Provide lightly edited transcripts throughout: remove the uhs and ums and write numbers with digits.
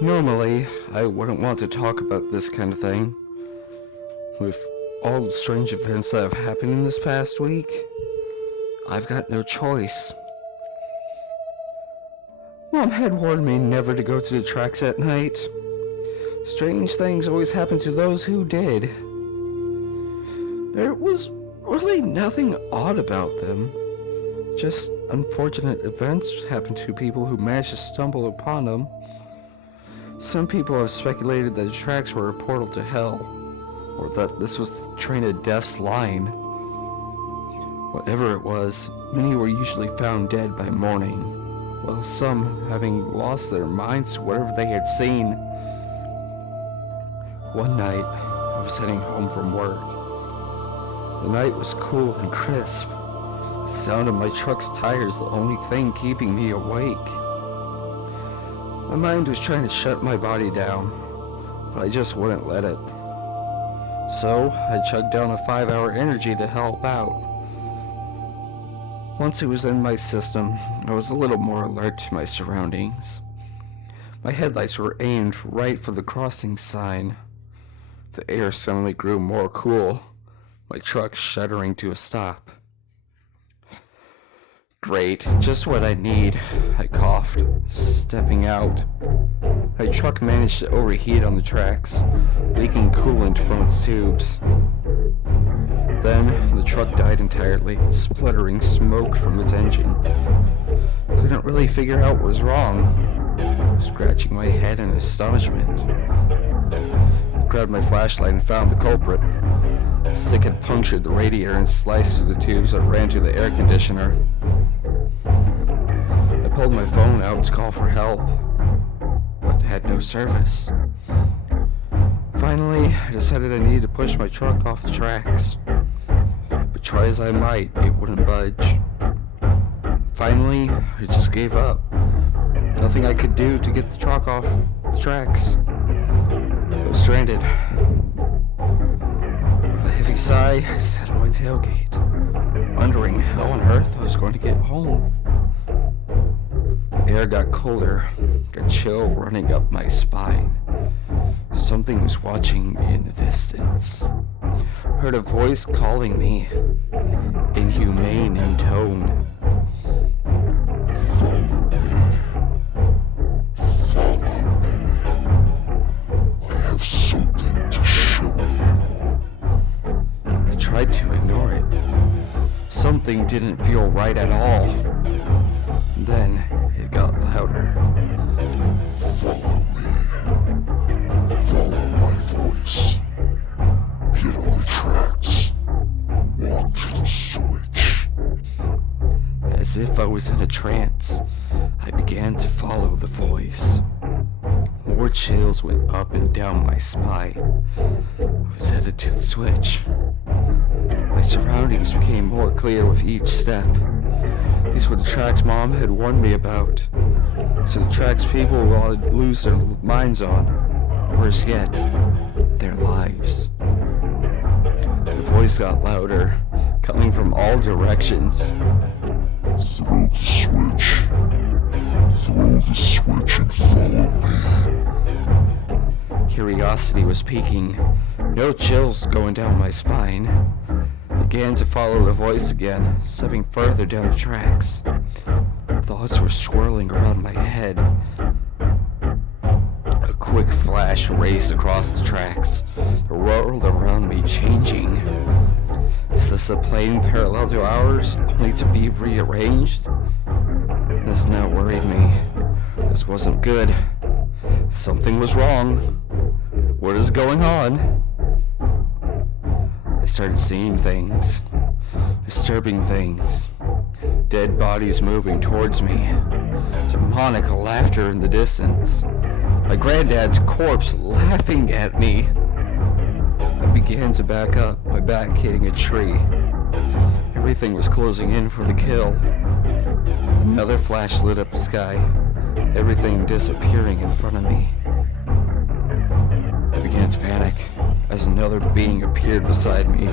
Normally, I wouldn't want to talk about this kind of thing. With all the strange events that have happened in this past week, I've got no choice. Mom had warned me never to go to the tracks at night. Strange things always happen to those who did. There was really nothing odd about them. Just unfortunate events happen to people who manage to stumble upon them. Some people have speculated that the tracks were a portal to hell, or that this was the train of death's line. Whatever it was, many were usually found dead by morning, while some having lost their minds to whatever they had seen. One night, I was heading home from work. The night was cool and crisp. The sound of my truck's tires the only thing keeping me awake. My mind was trying to shut my body down, but I just wouldn't let it. So, I chugged down a 5-hour energy to help out. Once it was in my system, I was a little more alert to my surroundings. My headlights were aimed right for the crossing sign. The air suddenly grew more cool, my truck shuddering to a stop. Great, just what I need, I coughed, stepping out. My truck managed to overheat on the tracks, leaking coolant from its tubes. Then, the truck died entirely, spluttering smoke from its engine. Couldn't really figure out what was wrong, scratching my head in astonishment. I grabbed my flashlight and found the culprit. The stick had punctured the radiator and sliced through the tubes that ran to the air conditioner. I pulled my phone out to call for help, but had no service. Finally, I decided I needed to push my truck off the tracks. But try as I might, it wouldn't budge. Finally, I just gave up. Nothing I could do to get the truck off the tracks. I was stranded. With a heavy sigh, I sat on my tailgate, wondering how on earth I was going to get home. The air got colder, a chill running up my spine. Something was watching in the distance. Heard a voice calling me, inhumane in tone. Follow me. Follow me. I have something to show you. I tried to ignore it. Something didn't feel right at all. Then it got louder. Follow me. Follow my voice. Get on the tracks. Walk to the switch. As if I was in a trance, I began to follow the voice. More chills went up and down my spine. I was headed to the switch. My surroundings became more clear with each step. These were the tracks Mom had warned me about. So the tracks people will lose their minds on. Worse yet, their lives. The voice got louder, coming from all directions. Throw the switch. Throw the switch and follow me. Curiosity was peaking. No chills going down my spine. Began to follow the voice again, stepping further down the tracks. Thoughts were swirling around my head. A quick flash raced across the tracks, the world around me changing. Is this a plane parallel to ours, only to be rearranged? This now worried me. This wasn't good. Something was wrong. What is going on? I started seeing things. Disturbing things. Dead bodies moving towards me. Demonic laughter in the distance. My granddad's corpse laughing at me. I began to back up, my back hitting a tree. Everything was closing in for the kill. Another flash lit up the sky, everything disappearing in front of me. I began to panic as another being appeared beside me.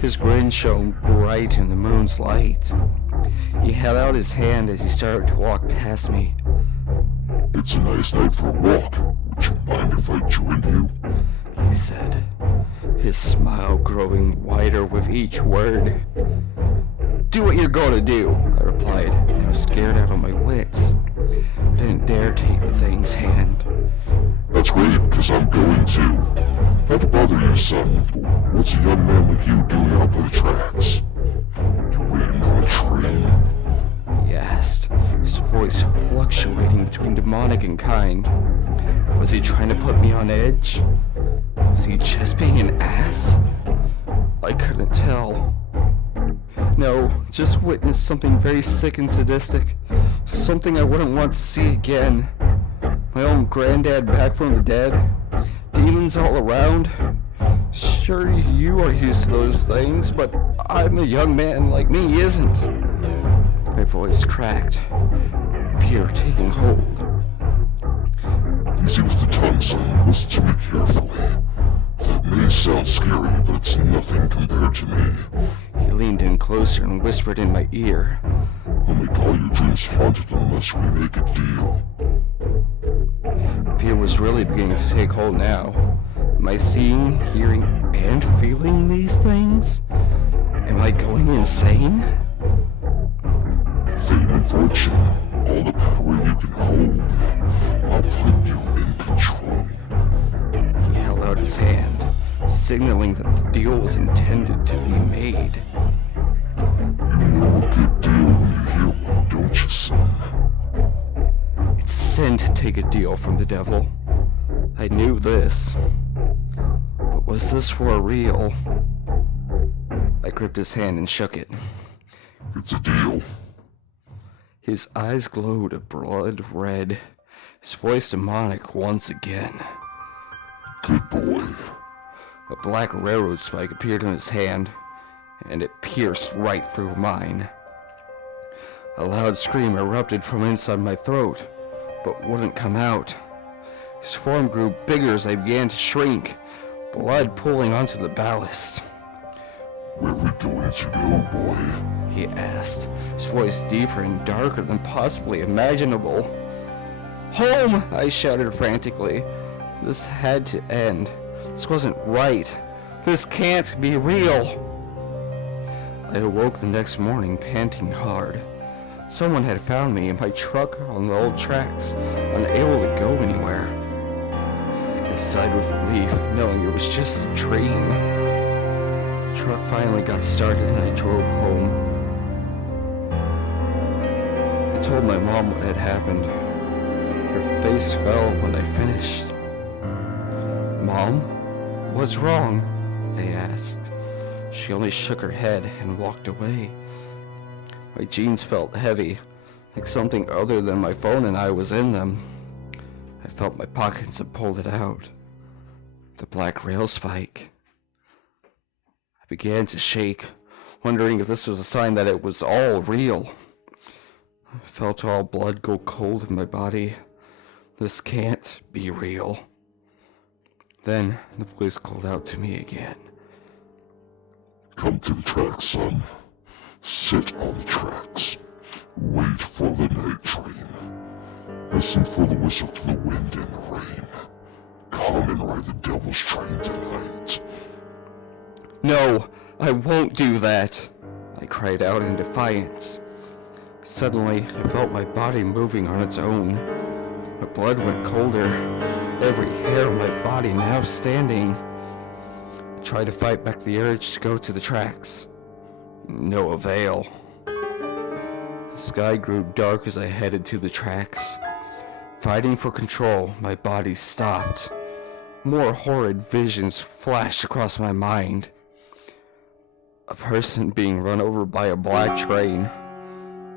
His grin shone bright in the moon's light. He held out his hand as he started to walk past me. It's a nice night for a walk. Would you mind if I joined you? He said, his smile growing wider with each word. Do what you're gonna do, I replied, I was scared out of my wits. I didn't dare take the thing's hand. That's great, because I'm going too. Not to bother you, son, but what's a young man like you doing out by the tracks? You waiting on a train? He asked, his voice fluctuating between demonic and kind. Was he trying to put me on edge? Was he just being an ass? I couldn't tell. No, just witnessed something very sick and sadistic. Something I wouldn't want to see again. My own granddad back from the dead. Demons all around. Sure, you are used to those things, but I'm a young man like me isn't. My voice cracked. Fear taking hold. Easy with the tongue, son. Listen to me carefully. That may sound scary, but it's nothing compared to me. He leaned in closer and whispered in my ear. I'll make all your dreams haunted unless we make a deal. Fear was really beginning to take hold now. Am I seeing, hearing, and feeling these things? Am I going insane? Fame and fortune, all the power you can hold. I'll put you in control. He held out his hand, signaling that the deal was intended to be made. You know a good deal when you hear one, don't you, son? It's sin to take a deal from the devil. I knew this. But was this for real? I gripped his hand and shook it. It's a deal. His eyes glowed a blood red, his voice demonic once again. Good boy. A black railroad spike appeared in his hand, and it pierced right through mine. A loud scream erupted from inside my throat, but wouldn't come out. His form grew bigger as I began to shrink, blood pooling onto the ballast. Where we going to go, boy? He asked, his voice deeper and darker than possibly imaginable. Home! I shouted frantically. This had to end. This wasn't right. This can't be real. I awoke the next morning panting hard. Someone had found me in my truck on the old tracks, unable to go anywhere. I sighed with relief, knowing it was just a dream. The truck finally got started and I drove home. I told my mom what had happened. Her face fell when I finished. Mom, what's wrong? I asked. She only shook her head and walked away. My jeans felt heavy, like something other than my phone and I was in them. I felt my pockets and pulled it out. The black rail spike. I began to shake, wondering if this was a sign that it was all real. I felt all blood go cold in my body. This can't be real. Then the voice called out to me again. Come to the tracks, son. Sit on the tracks. Wait for the night train. Listen for the whistle to the wind and the rain. Come and ride the devil's train tonight. No, I won't do that, I cried out in defiance. Suddenly, I felt my body moving on its own. My blood went colder, every hair on my body now standing. I tried to fight back the urge to go to the tracks. No avail. The sky grew dark as I headed to the tracks. Fighting for control, my body stopped. More horrid visions flashed across my mind. A person being run over by a black train.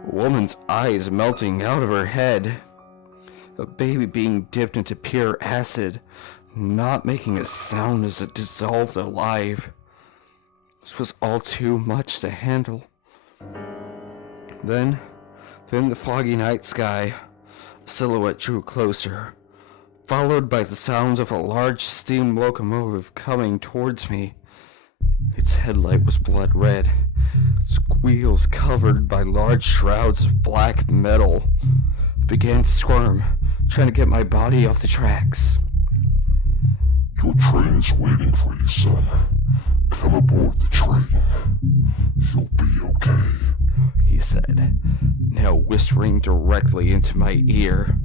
A woman's eyes melting out of her head. A baby being dipped into pure acid, not making a sound as it dissolved alive. This was all too much to handle. Then the foggy night sky, a silhouette drew closer, followed by the sounds of a large steam locomotive coming towards me. Its headlight was blood red, its wheels covered by large shrouds of black metal. It began to squirm, trying to get my body off the tracks. Your train is waiting for you, son. Come aboard the train. You'll be okay, he said, now whispering directly into my ear.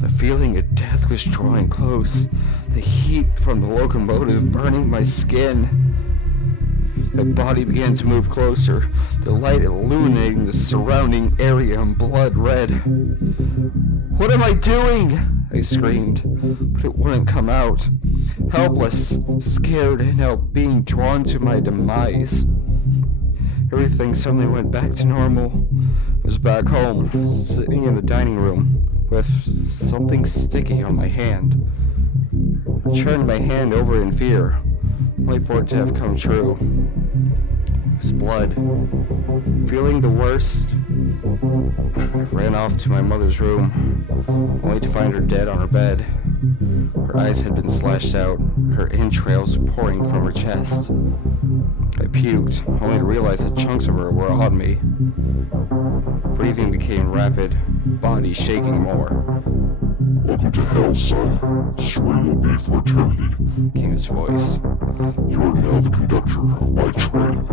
The feeling of death was drawing close, the heat from the locomotive burning my skin. My body began to move closer, the light illuminating the surrounding area in blood red. "What am I doing?" I screamed, but it wouldn't come out. Helpless, scared, and now being drawn to my demise. Everything suddenly went back to normal. I was back home, sitting in the dining room, with something sticky on my hand. I turned my hand over in fear, only for it to have come true. It was blood. Feeling the worst, I ran off to my mother's room, only to find her dead on her bed. Her eyes had been slashed out, her entrails pouring from her chest. I puked, only to realize that chunks of her were on me. Breathing became rapid, body shaking more. Welcome to hell, son. This is where you'll be for eternity, came his voice. You are now the conductor of my train.